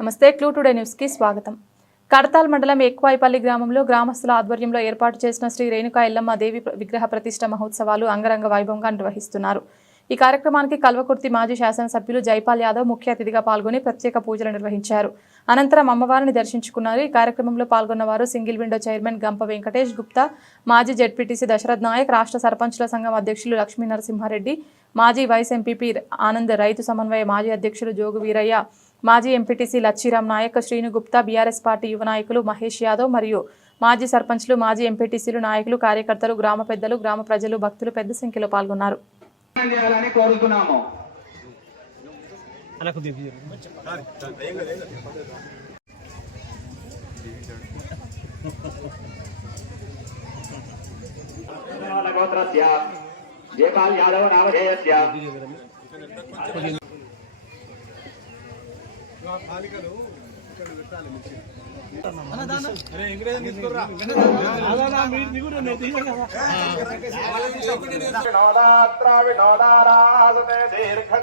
నమస్తే clue today న్యూస్కి స్వాగతం. కడతాల్ మండలం ఎక్కువాయిపల్లి గ్రామంలో గ్రామస్తుల ఆధ్వర్యంలో ఏర్పాటు చేసిన శ్రీ రేణుకా ఎల్లమ్మ దేవి విగ్రహ ప్రతిష్ట మహోత్సవాలు అంగరంగ వైభవంగా నిర్వహిస్తున్నారు. ఈ కార్యక్రమానికి కల్వకుర్తి మాజీ శాసనసభ్యులు జైపాల్ యాదవ్ ముఖ్య అతిథిగా పాల్గొని ప్రత్యేక పూజలు నిర్వహించారు. అనంతరం అమ్మవారిని దర్శించుకున్నారు. ఈ కార్యక్రమంలో పాల్గొన్న వారు సింగిల్ విండో చైర్మన్ గంప వెంకటేష్ గుప్తా మాజీ జెడ్పీటీసీ దశరథ్ నాయక్ రాష్ట్ర సర్పంచుల సంఘం అధ్యక్షులు లక్ష్మీ నరసింహారెడ్డి మాజీ వైస్ ఎంపీపీ ఆనంద్ రైతు సమన్వయ మాజీ అధ్యక్షులు జోగు వీరయ్య మాజీ MPTC Lachiram Naik Srinu Gupta BRS party యువ నాయకులు మహేష్ యాదవ్ మరియు మాజీ సర్పంచ్లు మాజీ ఎంపీటీసీలు నాయకులు కార్యకర్తలు గ్రామ పెద్దలు గ్రామ ప్రజలు భక్తులు పెద్ద సంఖ్యలో పాల్గొన్నారు. ప్రయత్నం చేయాలని కోరుతున్నాము అలా గోత్రస్య జయపాల్ యాదవ్ నామధేయస్య వినోదాత్ర వినోదారాసతే దీర్ఘ